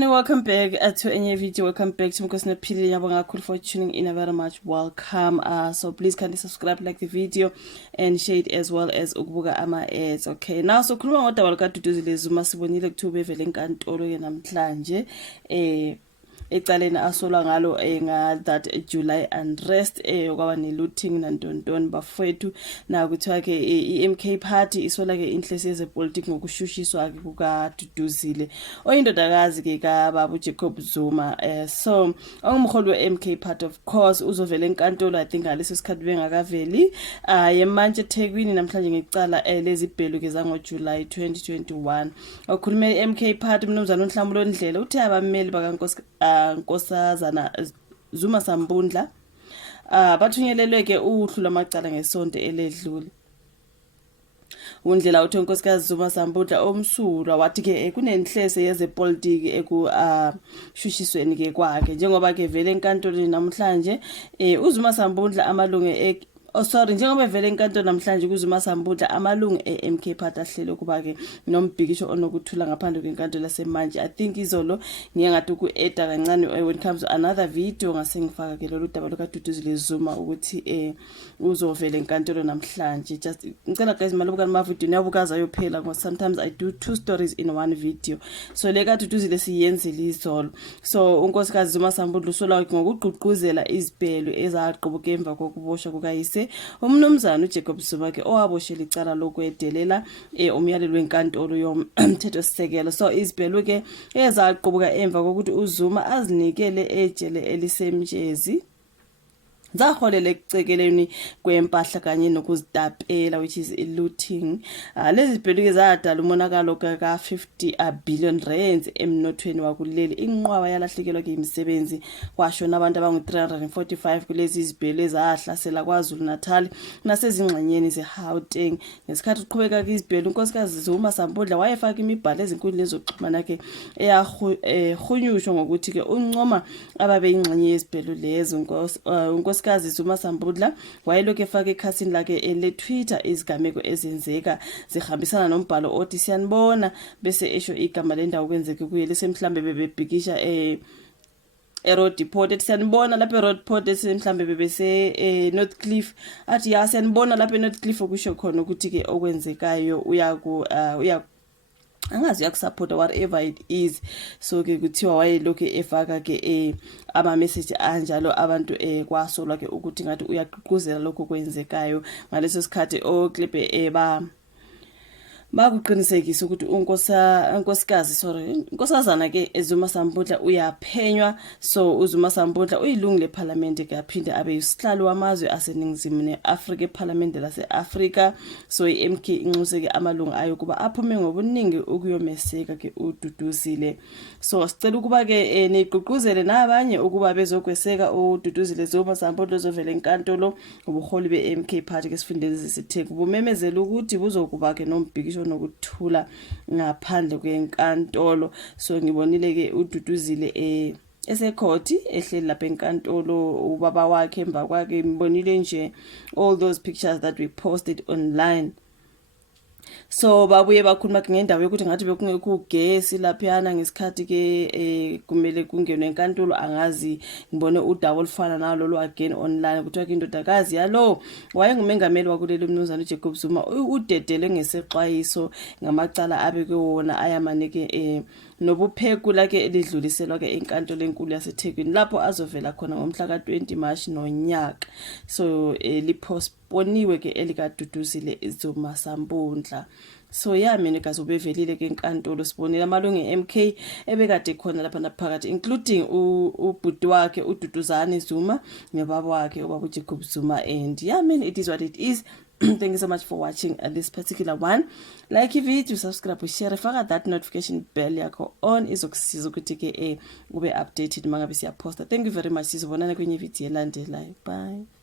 Everyone, welcome back to a new video. Welcome back to Mkosina Pili. Nyabonga for tuning in. Very much welcome. So please kindly subscribe, like the video, and share it as well as ukubuka ama ads. Okay, now so khuluma ngodaba lukaDuduzile Zuma sibonile kuthiwa bevele enkantolo namhlanje ecaleni asolwa ngalo that July unrest kwaba ne looting nantontoni bafowethu na kuthiwa ke iMK party isola ke inhlesi yezepolitics ngokushushiswa kuka Duduzile oyindodakazi ke ka baba Jacob Zuma. So ongumholi weMK party of course uzovela enkantolo I think ngaleso sikhathi bengakaveli yemanje eThekwini namhlanje ngecala lezibhelu ke zango July 2021 okhulume iMK party umnumzana uNhlamulo Ndlela uthe abameli Nkosazana Zuma Sambundla bathunyelelwe ke uhlu lwamacala ngesonto eledlule. uNdlela uthe unkosikazi Zuma Sambundla omsulwa wathi ke kunenhlese yezepolitiki shushisweni ke kwakhe njengoba ke vele enkantolo namhlanje uZuma Sambundla amalungu njengoba vele enkantolo namhlanje kuZuma Sambundla amalungu eMK party ahlele kuba ke nombhikisho onokuthula ngaphandle kwenkantolo yasemanje. I think izolo ngiyengathi ku-eda kancane when it comes to another video ngasengifaka ke lolu daba lukaDuduzile Zuma ukuthi uzovela enkantolo namhlanje. Just ngicela guys malubuka ama video niyabukaza yophela because sometimes I do two stories in one video. So le kaDuduzile siyenzile izolo. So unkosikazi Zuma Sambundla usola ngokugqugquzela izibhelu ezaqobuka emva kokuboshwa kukayise umnumzana uJacob Zuma ke owaboshela icala lokwedelela umyalelo wenkantolo yomthetho sisekelo. So izibhelu ke ezaqobuka emva kokuthi uZuma azinikele ejele elisemjezi zaholele ekucekeleni kwempahla kanye nokuzitapela which is looting. Lezi zibhelu ke zadala umonakalo ka 50 billion rands emnothweni wakuleli inqwaba yalahlekelwa ke imisebenzi kwashona abantu abangu 345 kulezi zibhelu ezahlasela kwaZulu Natal nasezingxenyeni zeGauteng. Ngesikhathi uqhubeka ke izibhelu unkosikazi Zuma Sambundla wayefaka imibhalo ezinkulu lezokuxhumana ke eyahunyushwa ngokuthi ke uncoma ababe ingxenye yezibhelu lezo. unkosikazi Zuma Sambundla wayelokhu efaka ekhasini lakhe le-Twitter izigameko ezenzeka zihambisana nombhalo othi siyanibona bese esho igama lendawo kwenzeke kuye lesemhlambe bebebhikisha Road Depot ethi siyanibona lapha Road Depot esemhlambe bebese Northcliffe athi ya siyanibona lapha eNorthcliffe okusho khona ukuthi ke okwenzekayo angazi uyakusupport whatever it is. So ke kuthiwa wayelokhu efaka ke ama message anjalo abantu kwasolwa ke ukuthi ngathi uyaqhuzela lokho kwenzekayo ngaleso sikhathi oclipe bakuqinisekisa ukuthi unkosazana ke Zuma Sambundla uyaphenywa. So uZuma Sambundla uyilungu leParliament ke aphinde abe usihlalo wamazwe aseningizimu neAfrika eParliament laseAfrika. So iMK inxuse ke amalungu ayo kuba aphume ngobuningi ukuyomeseka ke uDuduzile. So sicela ukuba ke niqhuquzele nabanye ukuba bezokweseka uDuduzile Zuma Sambundla ozovela enkantolo ubuholi beMK party ke sifundeni sesitheku bumemezela ukuthi buzokuba ke nombhikisho nokuthula ngaphandle kwenkantolo. So ngibonile ke uDuduzile esekhoti ehleli lapha enkantolo ubaba wakhe emva kwakhe ngibonile nje all those pictures that we posted online. So babuye bakhuluma ngendawo yokuthi ngathi bekungekho ugesi laphana ngesikhathi ke kumele kungenwe enkantolo angazi ngibone udaba olufana nalolu again online kuthiwa ke indodakazi yalo wayengumengameli wakuleli umnumzana uJacob Zuma udedele ngesexwayiso ngamacala abeke wona ayamaneke nobuphekula ke elidluliselwa ke enkantolo enkulu yaseThekwini lapho azovela khona ngomhla ka20 March nonyaka. So lipostponiwe ke elikaDuduzile Zuma Sambundla. So mina gazi ubevelile ke enkantolo sibonile amalungu eMK ebekade khona lapha naphakathi including ubhuti wakhe uDuduzane Zuma nebaba wakhe ubaba Jacob Zuma. And mina it is what it is. Thank you so much for watching this particular one. Like video, subscribe, share, faka that notification bell yakho on izokusiza ukuthi ke ube updated mangabe siyaposta. Thank you very much. Sizobonana kwenye video elandelayo. Bye.